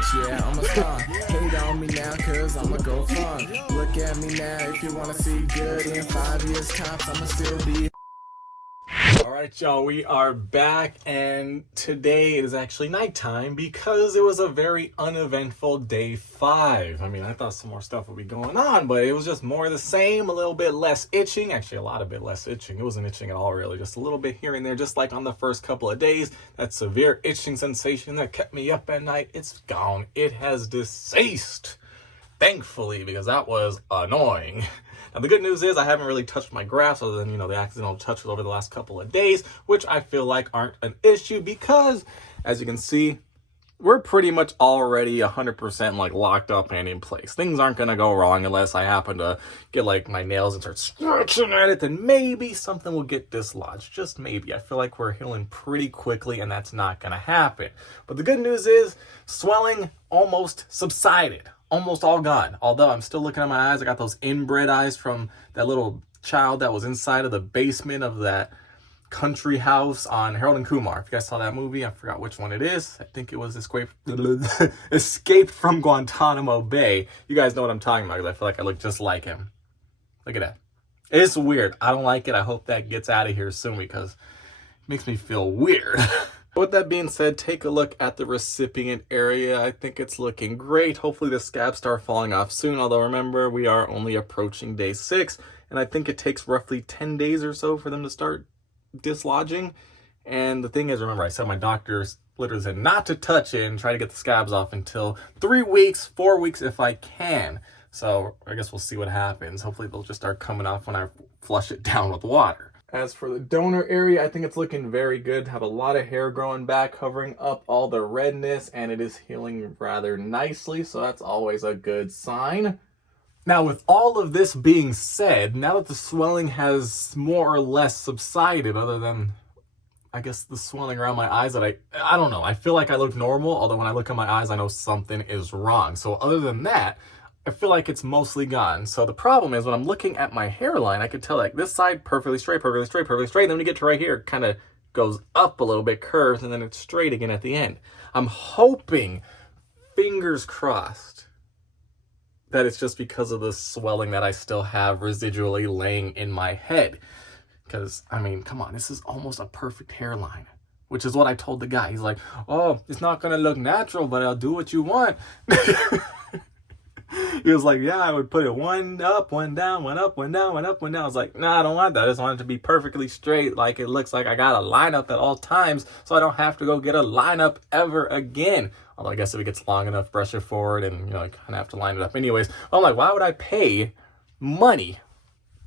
bitch, yeah, I'm a star. Hate on me now, cause I'ma go far. Look at me now, if you wanna see good in 5 years tops, I'ma still be. Alright y'all, we are back, and today it is actually nighttime because it was a very uneventful day 5. I mean, I thought some more stuff would be going on, but it was just more of the same, a little bit less itching. Actually, a lot of bit less itching. It wasn't itching at all, really. Just a little bit here and there, just like on the first couple of days. That severe itching sensation that kept me up at night, it's gone. It has deceased. Thankfully, because that was annoying. Now, the good news is I haven't really touched my grafts other than, the accidental touches over the last couple of days, which I feel like aren't an issue because, as you can see, we're pretty much already 100% like locked up and in place. Things aren't going to go wrong unless I happen to get like my nails and start scratching at it, then maybe something will get dislodged. Just maybe. I feel like we're healing pretty quickly and that's not going to happen. But the good news is swelling almost subsided. Almost all gone. Although I'm still looking at my eyes. I got those inbred eyes from that little child that was inside of the basement of that country house on Harold and Kumar. If you guys saw that movie, I forgot which one it is. I think it was Escape from Guantanamo Bay. You guys know what I'm talking about because I feel like I look just like him. Look at that. It's weird. I don't like it. I hope that gets out of here soon because it makes me feel weird. With that being said, take a look at the recipient area. I think it's looking great. Hopefully the scabs start falling off soon. Although remember, we are only approaching day 6. And I think it takes roughly 10 days or so for them to start dislodging. And the thing is, remember, I said my doctor literally said not to touch it and try to get the scabs off until 3 weeks, 4 weeks if I can. So I guess we'll see what happens. Hopefully they'll just start coming off when I flush it down with water. As for the donor area, I think it's looking very good. Have a lot of hair growing back, covering up all the redness, and it is healing rather nicely, so that's always a good sign. Now, with all of this being said, now that the swelling has more or less subsided, other than, I guess, the swelling around my eyes that I don't know. I feel like I look normal, although when I look at my eyes, I know something is wrong. So other than that, I feel like it's mostly gone. So the problem is when I'm looking at my hairline, I could tell like this side perfectly straight, perfectly straight, perfectly straight. Then when you get to right here, it kind of goes up a little bit, curves, and then it's straight again at the end. I'm hoping, fingers crossed, that it's just because of the swelling that I still have residually laying in my head. Because, I mean, come on, this is almost a perfect hairline. Which is what I told the guy. He's like, oh, it's not going to look natural, but I'll do what you want. He was like, yeah, I would put it one up, one down, one up, one down, one up, one down. I was like, nah, I don't want that. I just want it to be perfectly straight. Like it looks like I got a lineup at all times, so I don't have to go get a lineup ever again. Although I guess if it gets long enough, brush it forward and, you kind of have to line it up anyways. I'm like, why would I pay money,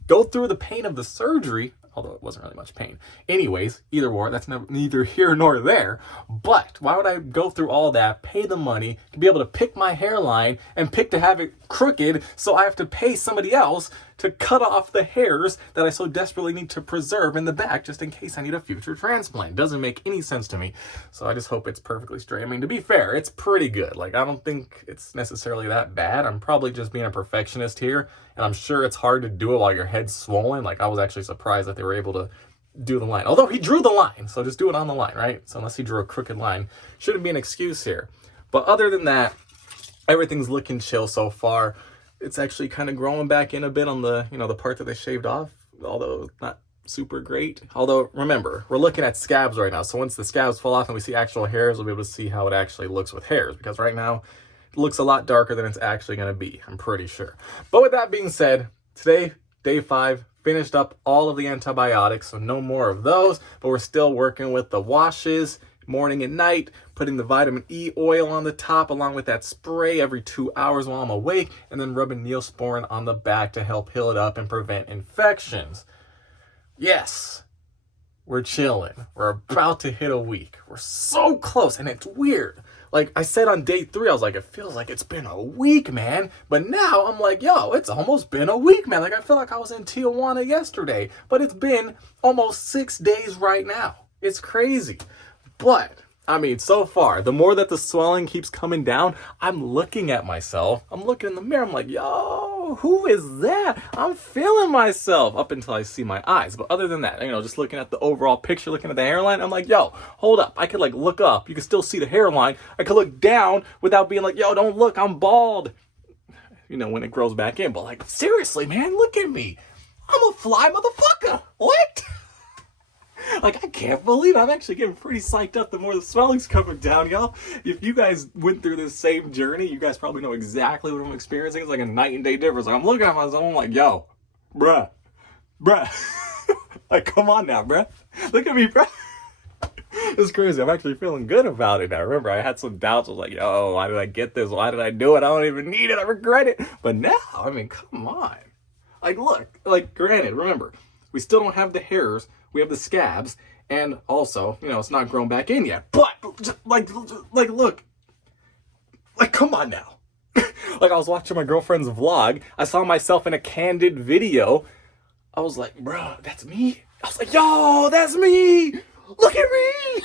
go through the pain of the surgery, although it wasn't really much pain. Anyways, either or, that's neither here nor there. But why would I go through all that, pay the money, to be able to pick my hairline and pick to have it crooked, so I have to pay somebody else to cut off the hairs that I so desperately need to preserve in the back just in case I need a future transplant. Doesn't make any sense to me. So I just hope it's perfectly straight. I mean, to be fair, it's pretty good. Like, I don't think it's necessarily that bad. I'm probably just being a perfectionist here, and I'm sure it's hard to do it while your head's swollen. Like, I was actually surprised that they were able to do the line. Although he drew the line, so just do it on the line, right? So unless he drew a crooked line, shouldn't be an excuse here. But other than that, everything's looking chill so far. It's actually kind of growing back in a bit on the, the part that they shaved off, although not super great. Although, remember, we're looking at scabs right now. So once the scabs fall off and we see actual hairs, we'll be able to see how it actually looks with hairs. Because right now, it looks a lot darker than it's actually going to be, I'm pretty sure. But with that being said, today, day 5, finished up all of the antibiotics, so no more of those. But we're still working with the washes, morning and night, putting the vitamin E oil on the top along with that spray every 2 hours while I'm awake, and then rubbing Neosporin on the back to help heal it up and prevent infections. Yes, we're chilling. We're about to hit a week. We're so close, and it's weird. Like I said on day 3, I was like, it feels like it's been a week, man. But now I'm like, yo, it's almost been a week, man. Like I feel like I was in Tijuana yesterday, but it's been almost 6 days right now. It's crazy. But I mean, so far, the more that the swelling keeps coming down, I'm looking at myself. I'm looking in the mirror. I'm like, yo, who is that? I'm feeling myself up until I see my eyes. But other than that, you know, just looking at the overall picture, looking at the hairline, I'm like, yo, hold up. I could like look up. You can still see the hairline. I could look down without being like, yo, don't look, I'm bald. You know, when it grows back in. But like, seriously, man, look at me. I'm a fly motherfucker. What? Like, I can't believe it. I'm actually getting pretty psyched up the more the swelling's coming down, y'all. If you guys went through this same journey, you guys probably know exactly what I'm experiencing. It's like a night and day difference. Like, I'm looking at myself, I'm like, yo, bruh. Like, come on now, bruh. Look at me, bruh. It's crazy. I'm actually feeling good about it now. Remember, I had some doubts. I was like, yo, why did I get this? Why did I do it? I don't even need it. I regret it. But now, I mean, come on. Like, look, like, granted, remember, we still don't have the hairs. We have the scabs, and also, you know, it's not grown back in yet. But, like, look. Like, come on now. Like, I was watching my girlfriend's vlog. I saw myself in a candid video. I was like, bro, that's me? I was like, yo, that's me. Look at me.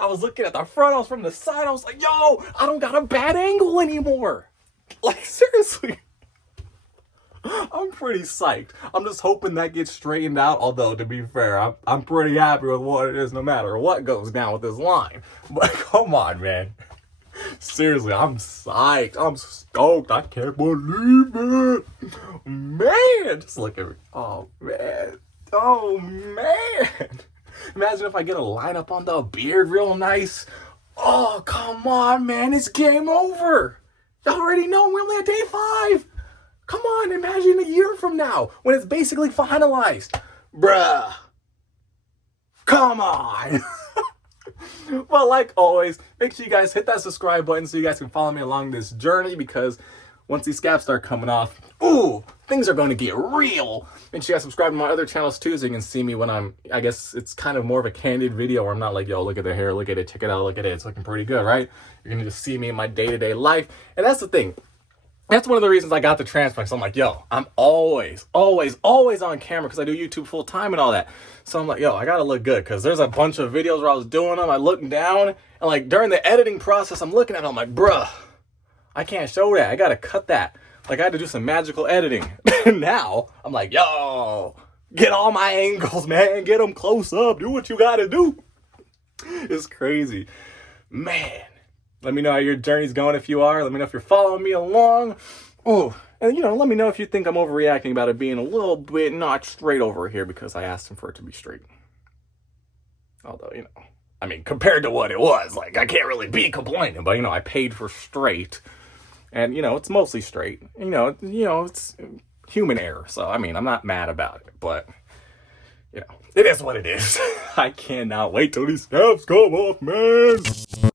I was looking at the front. I was from the side. I was like, yo, I don't got a bad angle anymore. Like, seriously. I'm pretty psyched. I'm just hoping that gets straightened out. Although, to be fair, I'm pretty happy with what it is no matter what goes down with this line. But come on, man. Seriously, I'm psyched. I'm stoked. I can't believe it. Man, just look at me. Oh, man. Oh, man. Imagine if I get a line up on the beard real nice. Oh, come on, man. It's game over. You already know we're only at day 5. Come on, imagine a year from now when it's basically finalized. Bruh. Come on. Well, like always, make sure you guys hit that subscribe button so you guys can follow me along this journey, because once these scabs start coming off, ooh, things are going to get real. Make sure you guys subscribe to my other channels too so you can see me when I guess it's kind of more of a candid video where I'm not like, yo, look at the hair, look at it, check it out, look at it. It's looking pretty good, right? You're going to just see me in my day-to-day life. And that's the thing. That's one of the reasons I got the transplant. So I'm like, yo, I'm always on camera because I do YouTube full time and all that. So I'm like, yo, I gotta look good, because there's a bunch of videos where I was doing them. I looked down, and like during the editing process, I'm looking at it, I'm like, bruh, I can't show that. I gotta cut that. Like, I had to do some magical editing. Now I'm like, yo, get all my angles, man. Get them close up. Do what you gotta do. It's crazy, man. Let me know how your journey's going if you are. Let me know if you're following me along. Oh, and, you know, let me know if you think I'm overreacting about it being a little bit not straight over here because I asked him for it to be straight. Although, you know, I mean, compared to what it was, like, I can't really be complaining. But, you know, I paid for straight. And, you know, it's mostly straight. You know, it's human error. So, I mean, I'm not mad about it. But, you know, it is what it is. I cannot wait till these scabs come off, man.